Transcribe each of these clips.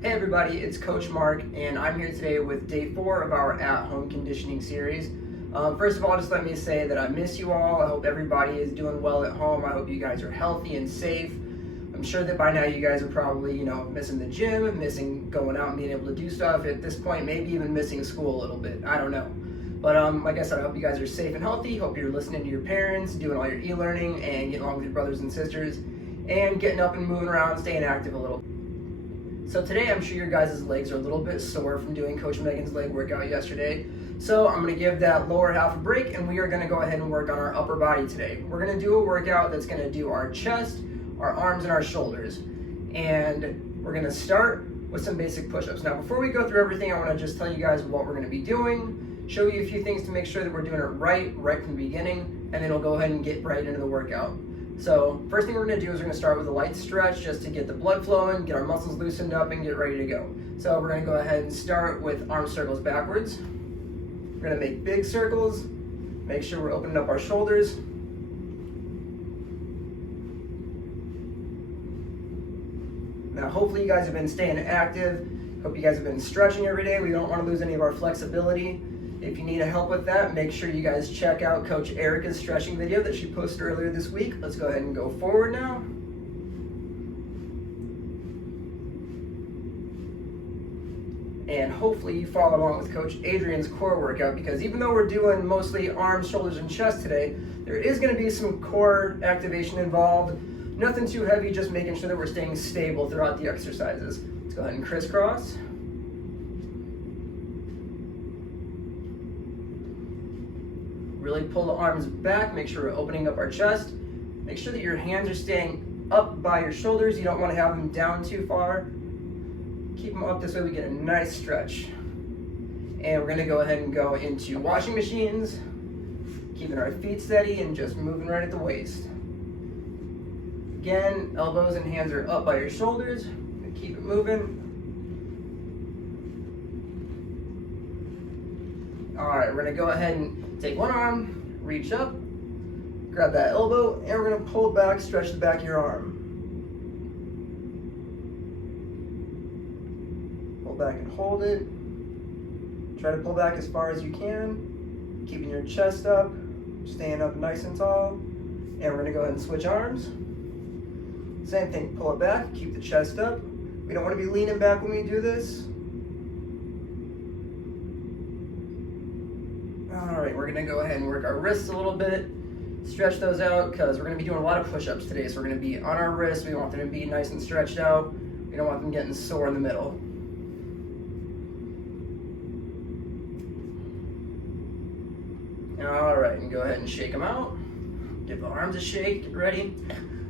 Hey everybody, it's Coach Mark, and I'm here today with day 4 of our at-home conditioning series. First of all, just let me say that I miss you all. I hope everybody is doing well at home. I hope you guys are healthy and safe. I'm sure that by now you guys are probably, missing the gym, missing going out and being able to do stuff. At this point, maybe even missing school a little bit. I don't know. But like I said, I hope you guys are safe and healthy. Hope you're listening to your parents, doing all your e-learning, and getting along with your brothers and sisters, and getting up and moving around, staying active a little. So today I'm sure your guys' legs are a little bit sore from doing Coach Megan's leg workout yesterday. So I'm going to give that lower half a break, and we are going to go ahead and work on our upper body today. We're going to do a workout that's going to do our chest, our arms, and our shoulders. And we're going to start with some basic push-ups. Now before we go through everything, I want to just tell you guys what we're going to be doing, show you a few things to make sure that we're doing it right from the beginning, and then we'll go ahead and get right into the workout. So first thing we're going to do is we're going to start with a light stretch just to get the blood flowing, get our muscles loosened up, and get ready to go. So we're going to go ahead and start with arm circles backwards. We're going to make big circles, make sure we're opening up our shoulders. Now hopefully you guys have been staying active. Hope you guys have been stretching every day. We don't want to lose any of our flexibility. If you need help with that, make sure you guys check out Coach Erica's stretching video that she posted earlier this week. Let's go ahead and go forward now. And hopefully you followed along with Coach Adrian's core workout, because even though we're doing mostly arms, shoulders, and chest today, there is going to be some core activation involved. Nothing too heavy, just making sure that we're staying stable throughout the exercises. Let's go ahead and crisscross. Really pull the arms back, make sure we're opening up our chest. Make sure that your hands are staying up by your shoulders. You don't want to have them down too far. Keep them up, this way we get a nice stretch. And we're going to go ahead and go into washing machines, keeping our feet steady and just moving right at the waist. Again, elbows and hands are up by your shoulders. Keep it moving. All right, we're going to go ahead and take one arm, reach up, grab that elbow, and we're going to pull back, stretch the back of your arm. Pull back and hold it. Try to pull back as far as you can, keeping your chest up, staying up nice and tall. And we're going to go ahead and switch arms. Same thing, pull it back, keep the chest up. We don't want to be leaning back when we do this. All right, we're going to go ahead and work our wrists a little bit, stretch those out, because we're going to be doing a lot of push-ups today. So we're going to be on our wrists. We want them to be nice and stretched out. We don't want them getting sore in the middle. All right, and go ahead and shake them out. Give the arms a shake, get ready.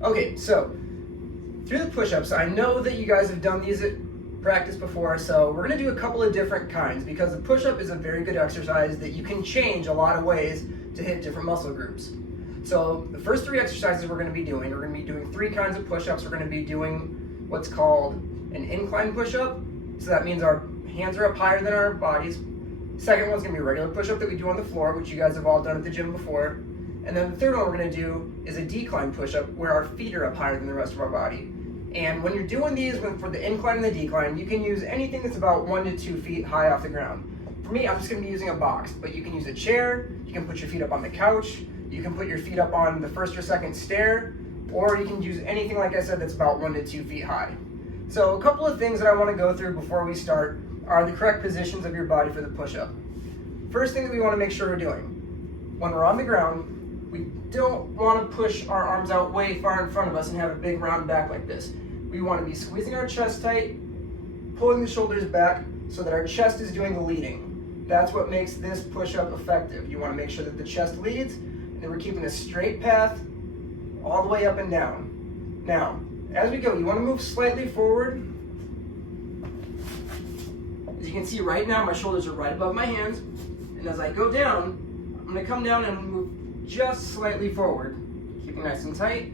Okay, so through the push-ups, I know that you guys have done these at practice before, so we're going to do a couple of different kinds, because the push-up is a very good exercise that you can change a lot of ways to hit different muscle groups. So the first 3 exercises we're going to be doing, 3 kinds of push-ups. We're going to be doing what's called an incline push-up. So that means our hands are up higher than our bodies. Second one's going to be a regular push-up that we do on the floor, which you guys have all done at the gym before. And then the third one we're going to do is a decline push-up, where our feet are up higher than the rest of our body. And when you're doing these, for the incline and the decline, you can use anything that's about 1 to 2 feet high off the ground. For me, I'm just going to be using a box, but you can use a chair, you can put your feet up on the couch, you can put your feet up on the first or second stair, or you can use anything, like I said, that's about 1 to 2 feet high. So a couple of things that I want to go through before we start are the correct positions of your body for the push-up. First thing that we want to make sure we're doing, when we're on the ground, we don't want to push our arms out way far in front of us and have a big round back like this. We want to be squeezing our chest tight, pulling the shoulders back so that our chest is doing the leading. That's what makes this push-up effective. You want to make sure that the chest leads, and then we're keeping a straight path all the way up and down. Now, as we go, you want to move slightly forward. As you can see right now, my shoulders are right above my hands, and as I go down, I'm going to come down and move just slightly forward, keeping nice and tight,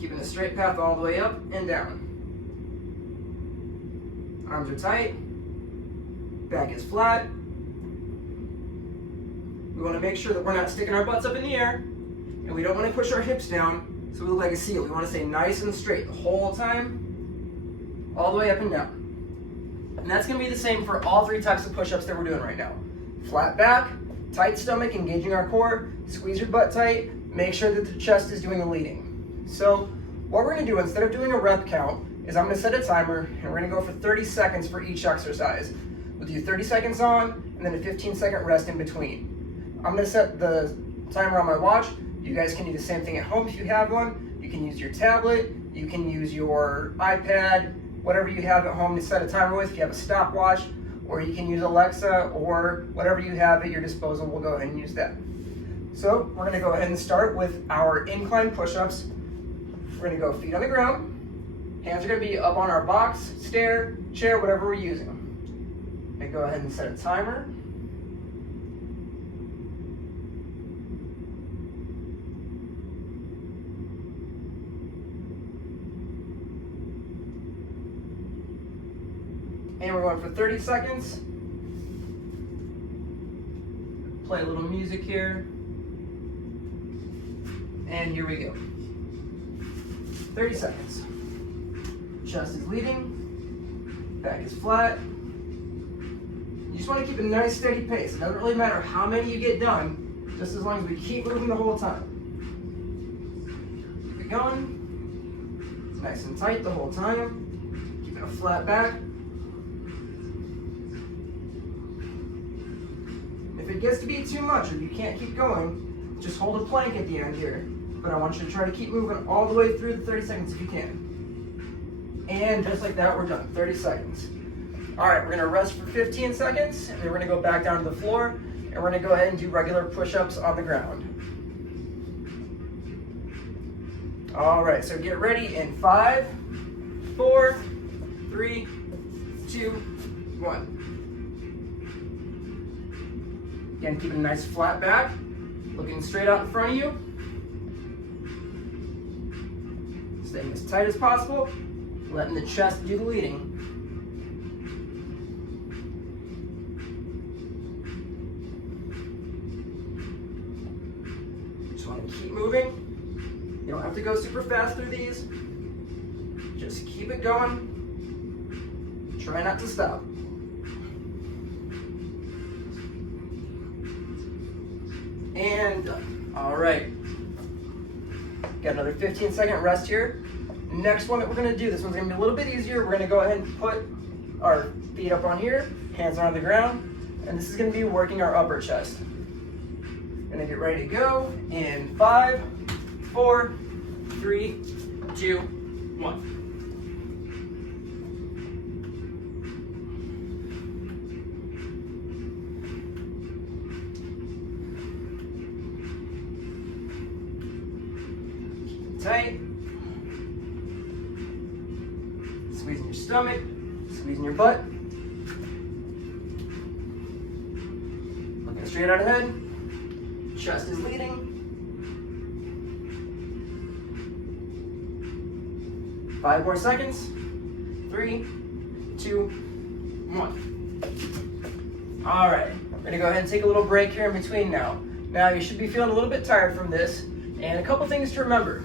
keeping the straight path all the way up and down. Arms are tight, back is flat. We want to make sure that we're not sticking our butts up in the air, and we don't want to push our hips down so we look like a seal. We want to stay nice and straight the whole time, all the way up and down. And that's gonna be the same for all 3 types of push-ups that we're doing right now. Flat back, tight stomach, engaging our core, squeeze your butt tight, make sure that the chest is doing the leading. So what we're gonna do, instead of doing a rep count, is I'm gonna set a timer and we're gonna go for 30 seconds for each exercise. We'll do 30 seconds on and then a 15-second rest in between. I'm gonna set the timer on my watch. You guys can do the same thing at home if you have one. You can use your tablet, you can use your iPad, whatever you have at home to set a timer with. If you have a stopwatch, or you can use Alexa, or whatever you have at your disposal, we'll go ahead and use that. So we're gonna go ahead and start with our incline push-ups. We're gonna go feet on the ground. Hands are gonna be up on our box, stair, chair, whatever we're using. And go ahead and set a timer. And we're going for 30 seconds. Play a little music here. And here we go. 30 seconds. Chest is leading, back is flat. You just want to keep a nice steady pace. It doesn't really matter how many you get done, just as long as we keep moving the whole time. Keep it going. It's nice and tight the whole time. Keeping a flat back. If it gets to be too much or you can't keep going, just hold a plank at the end here. But I want you to try to keep moving all the way through the 30 seconds if you can. And just like that, we're done, 30 seconds. All right, we're gonna rest for 15 seconds, and then we're gonna go back down to the floor, and we're gonna go ahead and do regular push-ups on the ground. All right, so get ready in 5, 4, 3, 2, 1. Again, keeping a nice flat back, looking straight out in front of you. Staying as tight as possible, letting the chest do the leading. Just want to keep moving. You don't have to go super fast through these. Just keep it going. Try not to stop. And done. All right. Got another 15-second rest here. Next one that we're gonna do, this one's gonna be a little bit easier. We're gonna go ahead and put our feet up on here, hands are on the ground, and this is gonna be working our upper chest. Gonna get ready to go in 5, 4, 3, 2, 1. Tight. Squeezing your stomach, squeezing your butt. Looking straight out ahead. Chest is leading. 5 more seconds. 3, 2, 1. All right, we're gonna go ahead and take a little break here in between now. Now you should be feeling a little bit tired from this, and a couple things to remember.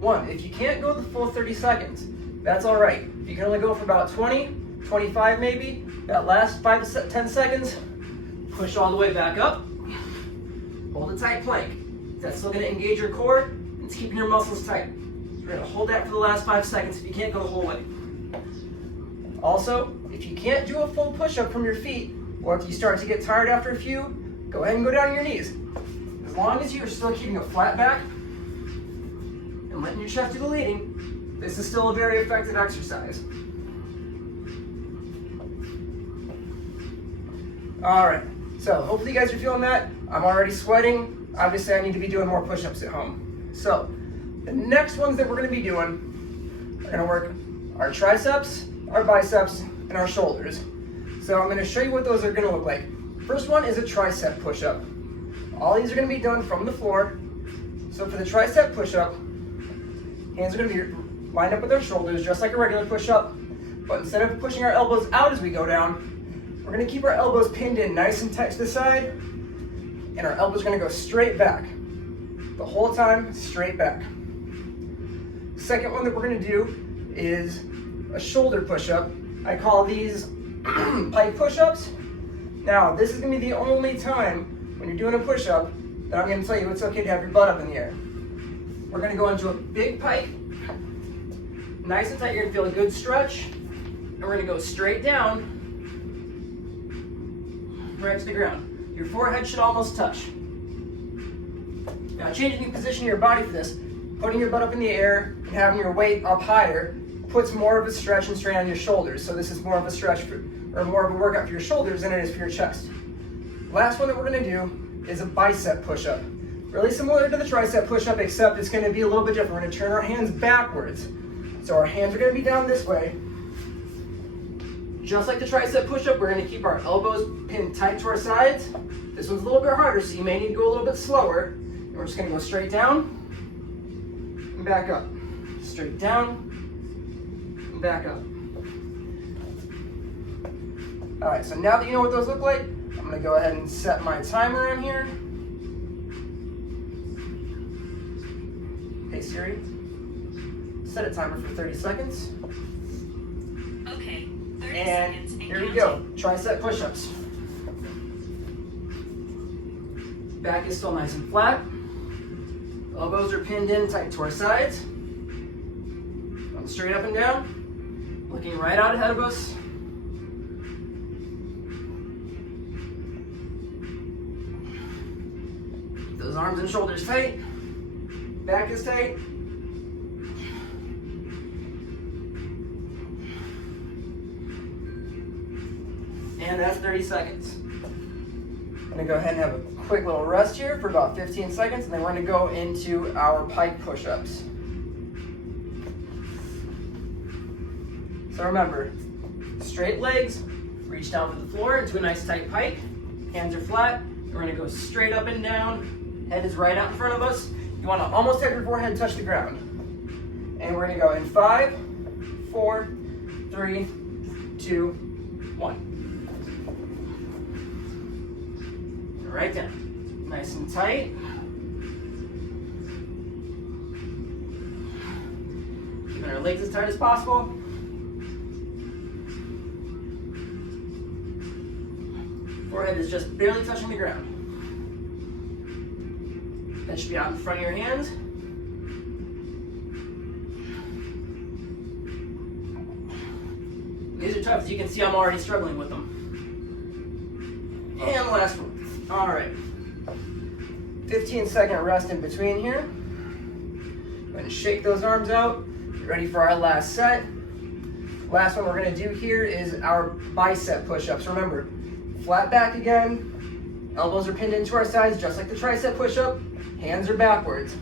1, if you can't go the full 30 seconds, that's all right. If you can only go for about 20, 25 maybe, that last 5 to 10 seconds, push all the way back up. Hold a tight plank. That's still gonna engage your core, and it's keeping your muscles tight. So we're gonna hold that for the last 5 seconds if you can't go the whole way. Also, if you can't do a full push-up from your feet, or if you start to get tired after a few, go ahead and go down on your knees. As long as you're still keeping a flat back and letting your chest do the leading, this is still a very effective exercise. All right, so hopefully you guys are feeling that. I'm already sweating. Obviously, I need to be doing more push-ups at home. So the next ones that we're gonna be doing are gonna work our triceps, our biceps, and our shoulders. So I'm gonna show you what those are gonna look like. First one is a tricep push-up. All these are gonna be done from the floor. So for the tricep push-up, hands are gonna be lined up with our shoulders, just like a regular push-up. But instead of pushing our elbows out as we go down, we're gonna keep our elbows pinned in nice and tight to the side, and our elbows are gonna go straight back. The whole time, straight back. Second one that we're gonna do is a shoulder push-up. I call these pike push-ups. Now, this is gonna be the only time when you're doing a push-up that I'm gonna tell you it's okay to have your butt up in the air. We're gonna go into a big pike, nice and tight. You're gonna feel a good stretch, and we're gonna go straight down, right to the ground. Your forehead should almost touch. Now, changing the position of your body for this, putting your butt up in the air and having your weight up higher puts more of a stretch and strain on your shoulders. So this is more of a stretch or more of a workout for your shoulders than it is for your chest. Last one that we're gonna do is a bicep push-up. Really similar to the tricep push-up, except it's gonna be a little bit different. We're gonna turn our hands backwards. So our hands are gonna be down this way. Just like the tricep push-up, we're gonna keep our elbows pinned tight to our sides. This one's a little bit harder, so you may need to go a little bit slower. And we're just gonna go straight down and back up. Straight down and back up. All right, so now that you know what those look like, I'm gonna go ahead and set my timer in here. Hey Siri, set a timer for 30 seconds. Okay, 30 and seconds. And here we go, tricep push-ups. Back is still nice and flat. Elbows are pinned in tight to our sides. Going straight up and down, looking right out ahead of us. Keep those arms and shoulders tight. Back is tight. And that's 30 seconds. I'm gonna go ahead and have a quick little rest here for about 15 seconds, and then we're gonna go into our pike push-ups. So remember, straight legs, reach down to the floor into a nice tight pike. Hands are flat. We're gonna go straight up and down. Head is right out in front of us. You wanna almost have your forehead touch the ground. And we're gonna go in 5, 4, 3, 2, 1. Right down, nice and tight. Keeping our legs as tight as possible. Forehead is just barely touching the ground. That should be out in front of your hands. These are tough, as you can see I'm already struggling with them. And last one. All right, 15-second rest in between here. Go ahead and shake those arms out. Get ready for our last set. Last one we're gonna do here is our bicep push-ups. Remember, flat back again. Elbows are pinned into our sides, just like the tricep push-up. Hands are backwards.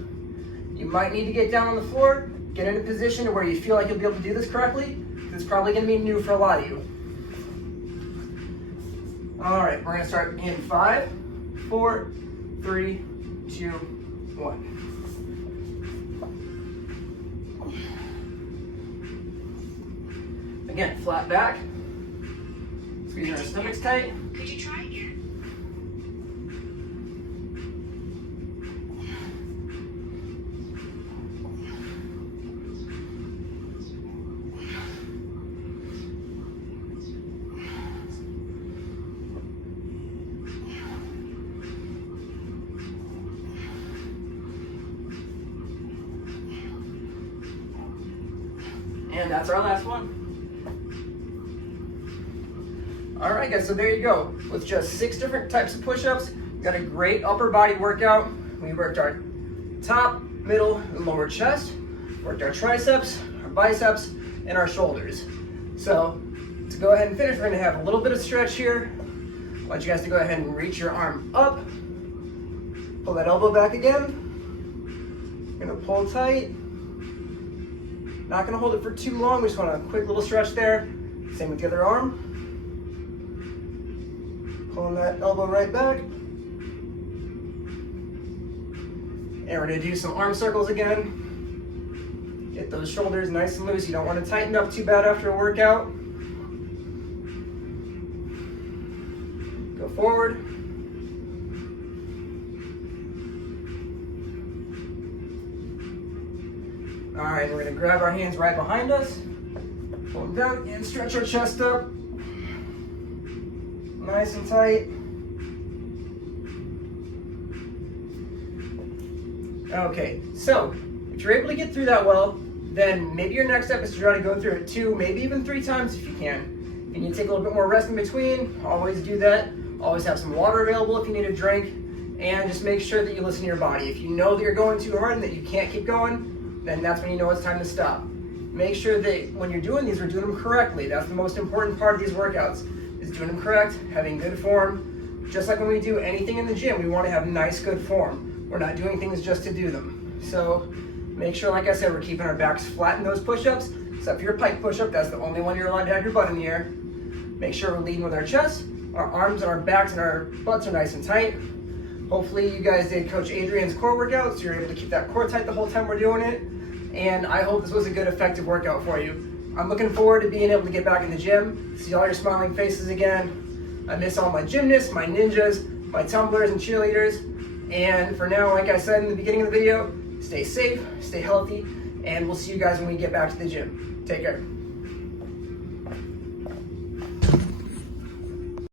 You might need to get down on the floor, get in a position where you feel like you'll be able to do this correctly. It's probably gonna be new for a lot of you. All right, we're gonna start in 5, 4, 3, 2, 1. Again, flat back. Squeezing our stomachs tight. Could you try again? And that's our last one. All right, guys, so there you go. With just 6 different types of push-ups, we got a great upper body workout. We worked our top, middle, and lower chest, worked our triceps, our biceps, and our shoulders. So to go ahead and finish, we're gonna have a little bit of stretch here. I want you guys to go ahead and reach your arm up. Pull that elbow back again. You're gonna pull tight. Not gonna hold it for too long. We just want a quick little stretch there. Same with the other arm. Pulling that elbow right back. And we're gonna do some arm circles again. Get those shoulders nice and loose. You don't want to tighten up too bad after a workout. Go forward. All right, we're gonna grab our hands right behind us, pull them down, and stretch our chest up. nice and tight. Okay, so if you're able to get through that well, then maybe your next step is to try to go through it 2, maybe even 3 times if you can. If you need to take a little bit more rest in between, always do that. Always have some water available if you need a drink, and just make sure that you listen to your body. If you know that you're going too hard and that you can't keep going, then that's when you know it's time to stop. Make sure that when you're doing these, we're doing them correctly. That's the most important part of these workouts, is doing them correct, having good form. Just like when we do anything in the gym, we want to have nice, good form. We're not doing things just to do them. So make sure, like I said, we're keeping our backs flat in those push-ups. Except for your pike push-up, that's the only one you're allowed to have your butt in the air. Make sure we're leading with our chest. Our arms and our backs and our butts are nice and tight. Hopefully you guys did Coach Adrian's core workout, so you're able to keep that core tight the whole time we're doing it. And I hope this was a good, effective workout for you. I'm looking forward to being able to get back in the gym, see all your smiling faces again. I miss all my gymnasts, my ninjas, my tumblers and cheerleaders. And for now, like I said in the beginning of the video, stay safe, stay healthy, and we'll see you guys when we get back to the gym. Take care.